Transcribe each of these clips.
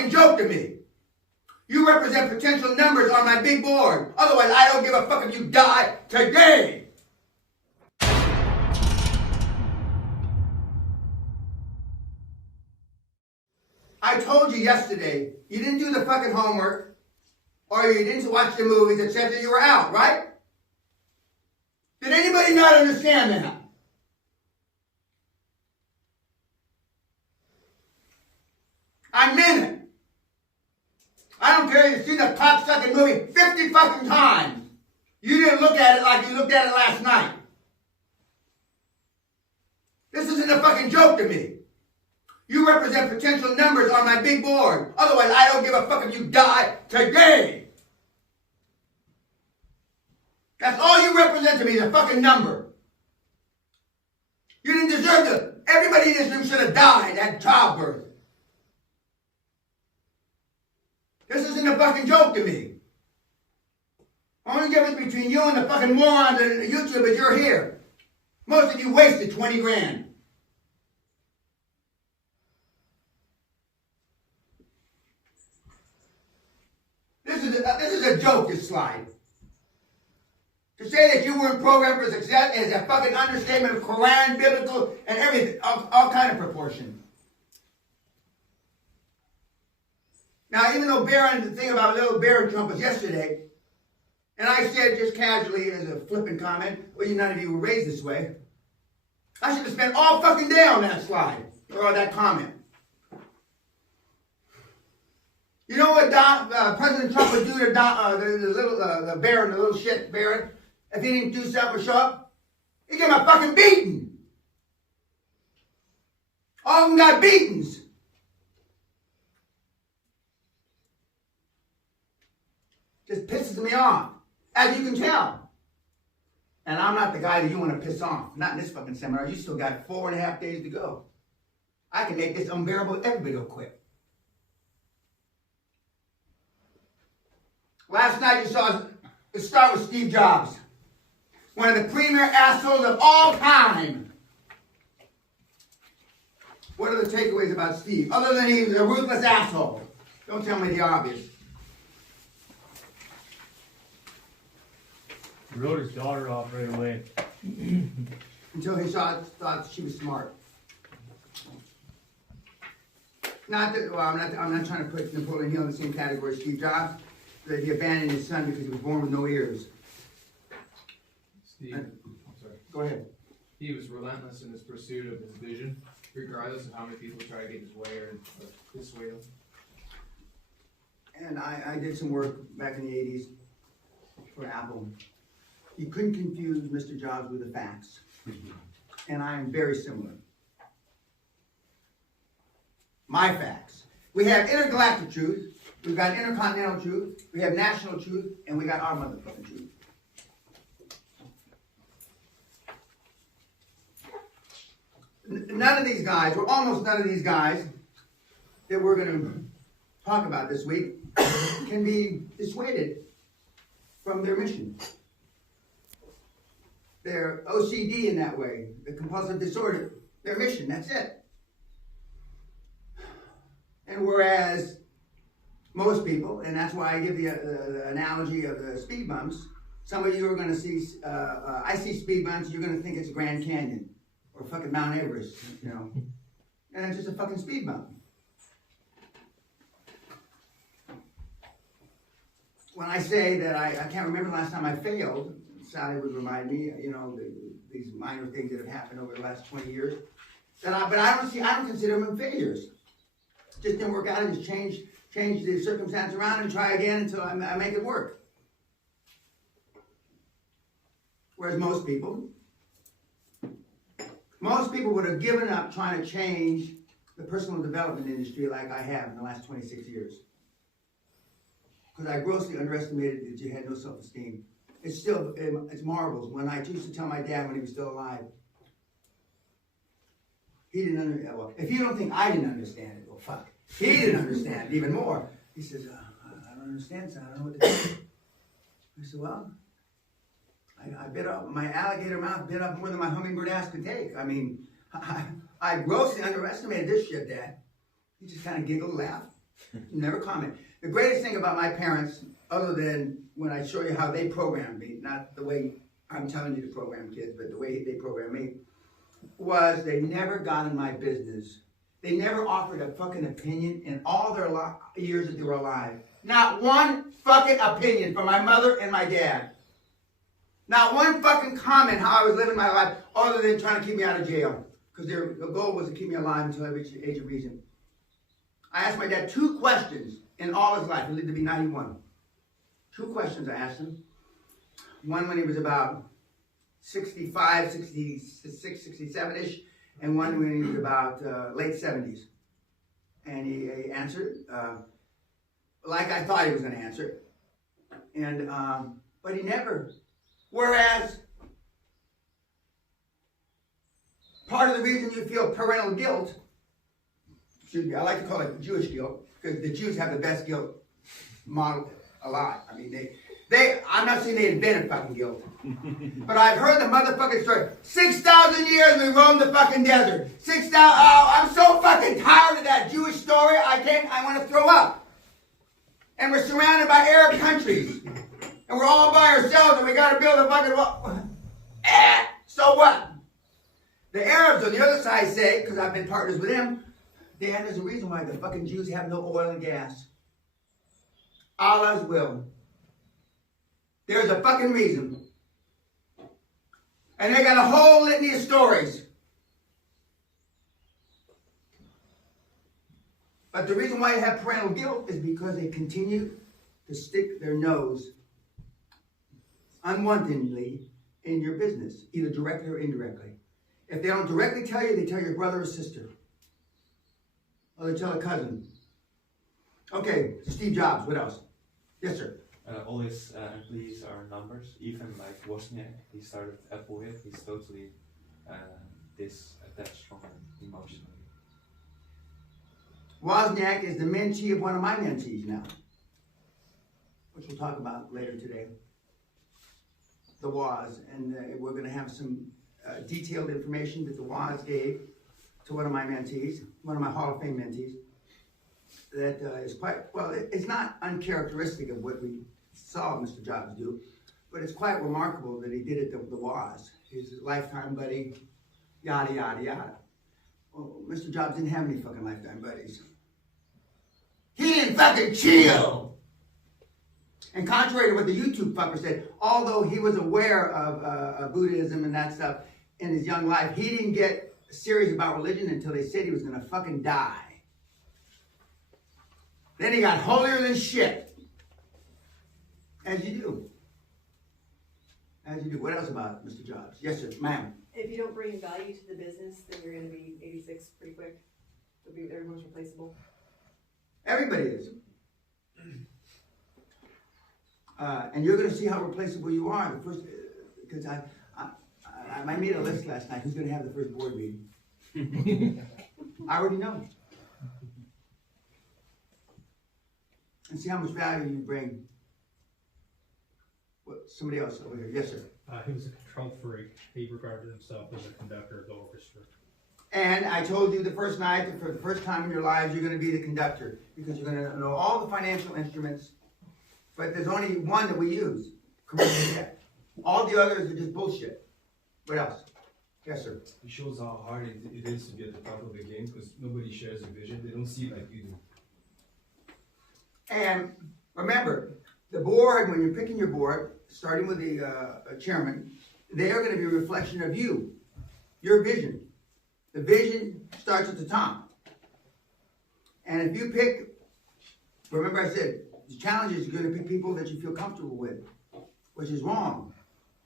fucking joke to me. You represent potential numbers on my big board. Otherwise, I don't give a fuck if you die today. I told you yesterday, you didn't do the fucking homework, or you didn't watch the movies, etc. You were out, right? Did anybody not understand that? I meant it. I don't care if you've seen the cocksucking movie 50 fucking times. You didn't look at it like you looked at it last night. This isn't a fucking joke to me. You represent potential numbers on my big board. Otherwise, I don't give a fuck if you die today. That's all you represent to me, is a fucking number. You didn't deserve to. Everybody in this room should have died at childbirth. This isn't a fucking joke to me. Only difference between you and the fucking morons on YouTube is you're here. Most of you wasted 20 grand. This is a joke, this slide. To say that you weren't programmed for success is a fucking understatement of Quran, biblical, and everything, all kind of proportion. Now, even though the thing about little Barron Trump was yesterday, and I said just casually as a flippant comment, well, none of you were raised this way. I should have spent all fucking day on that slide, or that comment. You know what President Trump would do to the Barron, the little shit Barron, if he didn't do something or show up? He'd give him a fucking beating. All of them got beatings. Just pisses me off, as you can tell. And I'm not the guy that you want to piss off. Not in this fucking seminar. You still got 4.5 days to go. I can make this unbearable. Everybody will quit. Last night you saw it start with Steve Jobs. One of the premier assholes of all time. What are the takeaways about Steve? Other than he was a ruthless asshole. Don't tell me the obvious. He wrote his daughter off right away. Until he thought she was smart. Not that, well, I'm not trying to put Napoleon Hill in the same category as Steve Jobs, that he abandoned his son because he was born with no ears. Steve, I'm sorry. Go ahead. He was relentless in his pursuit of his vision, regardless of how many people try to get his way or dissuade him. And I did some work back in the 80s for Apple. You couldn't confuse Mr. Jobs with the facts. And I am very similar. My facts. We have intergalactic truth, we've got intercontinental truth, we have national truth, and we got our motherfucking truth. None of these guys, or almost none of these guys that we're going to talk about this week can be dissuaded from their mission. They're OCD in that way, the compulsive disorder, their mission, that's it. And whereas most people, and that's why I give the analogy of the speed bumps, some of you are going to see, I see speed bumps, you're going to think it's Grand Canyon or fucking Mount Everest, you know. And it's just a fucking speed bump. When I say that I can't remember the last time I failed, Sally would remind me, you know, these minor things that have happened over the last 20 years. But I don't consider them failures. Just didn't work out. I just change the circumstance around and try again until I make it work. Whereas most people would have given up trying to change the personal development industry like I have in the last 26 years. Because I grossly underestimated that you had no self-esteem. It's marvels. When I used to tell my dad when he was still alive, he didn't understand. Well, if you don't think I didn't understand it, well, fuck. He didn't understand it even more. He says, I don't understand, son. I don't know what to do. I said, well, I bit up, my alligator mouth bit up more than my hummingbird ass could take. I mean, I grossly underestimated this shit, Dad. He just kind of giggled, laughed. Never comment. The greatest thing about my parents, other than when I show you how they programmed me, not the way I'm telling you to program kids, but the way they programmed me, was they never got in my business. They never offered a fucking opinion in all their years that they were alive. Not one fucking opinion from my mother and my dad. Not one fucking comment how I was living my life other than trying to keep me out of jail. Because their goal was to keep me alive until I reached the age of reason. I asked my dad 2 questions in all his life. He lived to be 91. 2 questions I asked him. One when he was about 65, 66, 67-ish. And one when he was about late 70s. And he answered like I thought he was going to answer. And, but he never. Whereas, part of the reason you feel parental guilt, excuse me, I like to call it Jewish guilt, because the Jews have the best guilt model a lot. I mean, I'm not saying they invented fucking guilt, but I've heard the motherfucking story. 6,000 years we roamed the fucking desert. 6,000, oh, I'm so fucking tired of that Jewish story, I want to throw up. And we're surrounded by Arab countries. And we're all by ourselves and we got to build a fucking wall. So what? The Arabs on the other side say, because I've been partners with them, Dan, there's a reason why the fucking Jews have no oil and gas. Allah's will. There's a fucking reason. And they got a whole litany of stories. But the reason why you have parental guilt is because they continue to stick their nose unwantedly in your business, either directly or indirectly. If they don't directly tell you, they tell your brother or sister. Or they tell a cousin. Okay, Steve Jobs, what else? Yes, sir. All his employees are numbers. Even like Wozniak, he started Apple with. He's totally disattached from him emotionally. Wozniak is the mentee of one of my mentees now, which we'll talk about later today. The Woz, and we're going to have some detailed information that the Woz gave to one of my mentees, one of my Hall of Fame mentees. That is quite, well, it's not uncharacteristic of what we saw Mr. Jobs do, but it's quite remarkable that he did it the Woz, his lifetime buddy, yada, yada, yada. Well, Mr. Jobs didn't have any fucking lifetime buddies. He didn't fucking chill! And contrary to what the YouTube fucker said, although he was aware of Buddhism and that stuff in his young life, he didn't get serious about religion until they said he was gonna fucking die. Then he got holier than shit. As you do. As you do. What else about Mr. Jobs? Yes, sir, ma'am. If you don't bring value to the business, then you're going to be 86 pretty quick. Everyone's replaceable. Everybody is. And you're going to see how replaceable you are. The first, because I made a list last night. Who's going to have the first board meeting? I already know. And see how much value you bring. What, somebody else over here. Yes, sir. He was a control freak. He regarded himself as a conductor of the orchestra. And I told you the first night that for the first time in your lives, you're going to be the conductor. Because you're going to know all the financial instruments. But there's only one that we use. Commercial debt. All the others are just bullshit. What else? Yes, sir. It shows how hard it is to be at the top of the game because nobody shares a vision. They don't see it like you do. And remember, the board, when you're picking your board, starting with the chairman, they are going to be a reflection of you, your vision. The vision starts at the top. And if you pick, remember I said, the challenge is you're going to pick people that you feel comfortable with, which is wrong.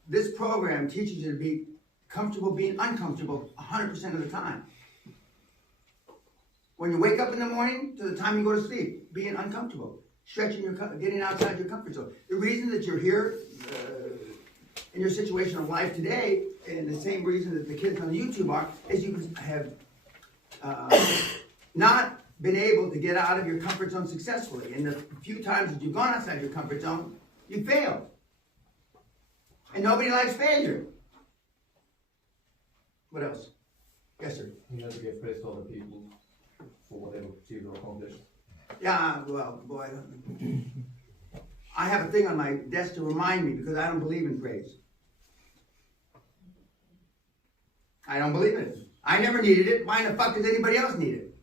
This program teaches you to be comfortable being uncomfortable 100% of the time. When you wake up in the morning to the time you go to sleep, being uncomfortable, stretching getting outside your comfort zone. The reason that you're here in your situation of life today, and the same reason that the kids on YouTube are, is you have not been able to get out of your comfort zone successfully. And the few times that you've gone outside your comfort zone, you failed. And nobody likes failure. What else? Yes, sir. You have to get praise to other people for what they were achieved or accomplished. Yeah, well, boy, I have a thing on my desk to remind me because I don't believe in praise. I don't believe in it. I never needed it. Why the fuck does anybody else need it?